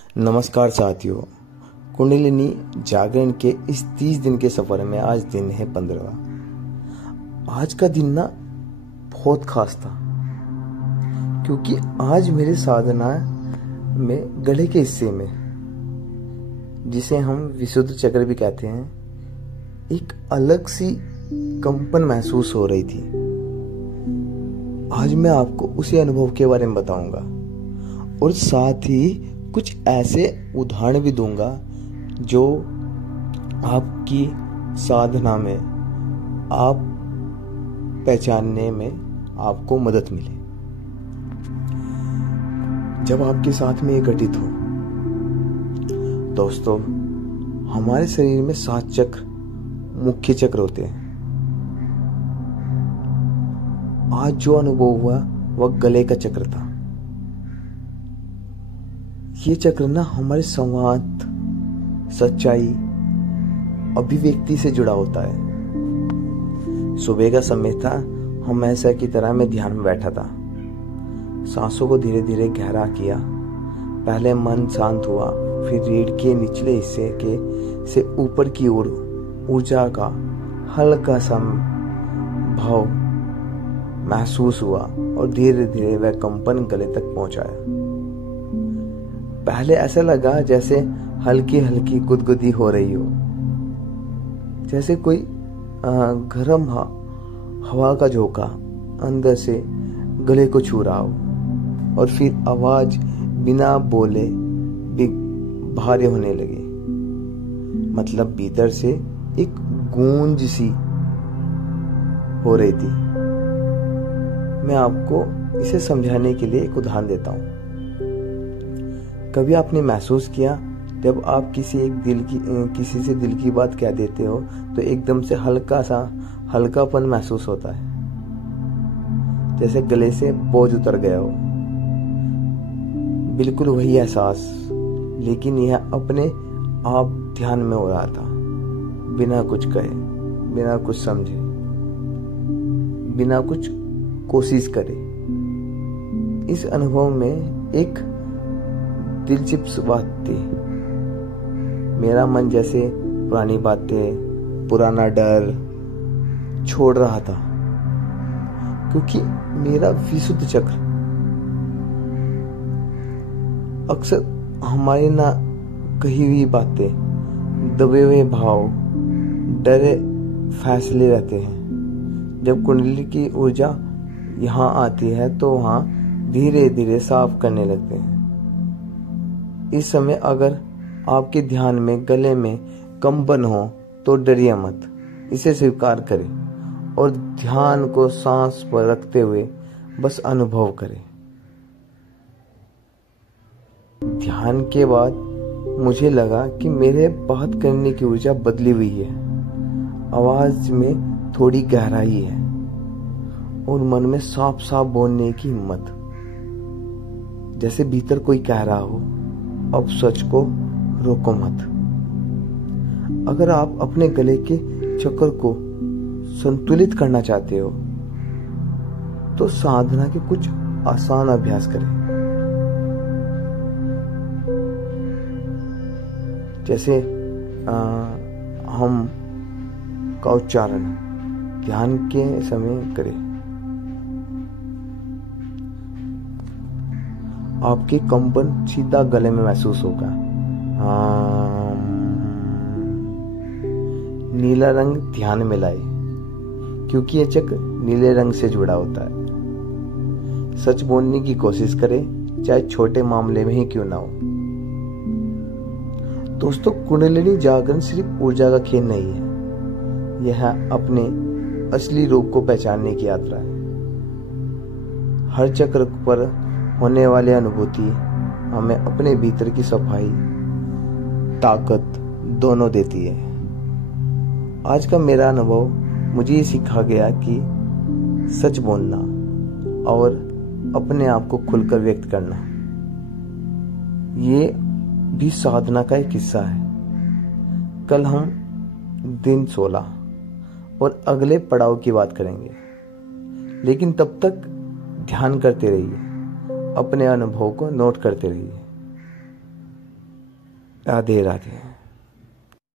नमस्कार साथियों। कुंडलिनी जागरण के इस 30 दिन के सफर में आज दिन है 15वां। आज का दिन ना बहुत खास था, क्योंकि आज मेरे साधना में गले के हिस्से में, जिसे हम विशुद्ध चक्र भी कहते हैं, एक अलग सी कंपन महसूस हो रही थी। आज मैं आपको उसी अनुभव के बारे में बताऊंगा और साथ ही कुछ ऐसे उदाहरण भी दूंगा जो आपकी साधना में आप पहचानने में आपको मदद मिले जब आपके साथ में ये घटित हो। दोस्तों, हमारे शरीर में 7 चक्र, मुख्य चक्र होते हैं। आज जो अनुभव हुआ वह गले का चक्र था। ये चक्र ना हमारे संवाद, सच्चाई, अभिव्यक्ति से जुड़ा होता है। सुबह का समय था, हमेशा की तरह मैं ध्यान में बैठा था। सांसों को धीरे धीरे गहरा किया। पहले मन शांत हुआ, फिर रीढ़ के निचले हिस्से के से ऊपर की ओर ऊर्जा का हल्का सा भाव महसूस हुआ और धीरे धीरे वह कंपन गले तक पहुंचाया। पहले ऐसा लगा जैसे हल्की हल्की गुदगुदी हो रही हो, जैसे कोई गर्म हवा का झोंका अंदर से गले को छू रहा हो। और फिर आवाज बिना बोले भी भारी होने लगी, मतलब भीतर से एक गूंज सी हो रही थी। मैं आपको इसे समझाने के लिए एक उदाहरण देता हूँ। कभी आपने महसूस किया जब आप किसी से दिल की बात कह देते हो तो एकदम से हल्कापन महसूस होता है, जैसे गले से बोझ उतर गया हो। बिल्कुल वही एहसास, लेकिन यह अपने आप ध्यान में हो रहा था, बिना कुछ कहे, बिना कुछ समझे, बिना कुछ कोशिश करे। इस अनुभव में एक दिलचस्प बात थी। मेरा मन जैसे पुरानी बातें, पुराना डर छोड़ रहा था, क्योंकि मेरा विशुद्ध चक्र अक्सर हमारी ना कही हुई बातें, दबे हुए भाव, डरे फैसले रहते हैं। जब कुंडली की ऊर्जा यहाँ आती है तो वहाँ धीरे धीरे साफ करने लगते हैं। इस समय अगर आपके ध्यान में गले में कंपन हो तो डरिए मत, इसे स्वीकार करें और ध्यान को सांस पर रखते हुए बस अनुभव करें। ध्यान के बाद मुझे लगा कि मेरे बात करने की ऊर्जा बदली हुई है। आवाज में थोड़ी गहराई है और मन में साफ साफ बोलने की हिम्मत, जैसे भीतर कोई कह रहा हो, अब सच को रोको मत। अगर आप अपने गले के चक्र को संतुलित करना चाहते हो तो साधना के कुछ आसान अभ्यास करें, जैसे हम का उच्चारण ध्यान के समय करें। आपके कंपन सीधा गले में महसूस होगा। नीला रंग ध्यान में लाए, क्योंकि यह चक्र नीले रंग से जुड़ा होता है। सच बोलने की कोशिश करें, चाहे छोटे मामले में ही क्यों ना हो। दोस्तों, कुंडलिनी जागरण सिर्फ ऊर्जा का खेल नहीं है, यह अपने असली रूप को पहचानने की यात्रा है। हर चक्र पर होने वाली अनुभूति हमें अपने भीतर की सफाई, ताकत दोनों देती है। आज का मेरा अनुभव मुझे ये सिखा गया कि सच बोलना और अपने आप को खुलकर व्यक्त करना, ये भी साधना का एक हिस्सा है। कल हम दिन 16 और अगले पड़ाव की बात करेंगे, लेकिन तब तक ध्यान करते रहिए, अपने अनुभव को नोट करते रहिए। राधे राधे।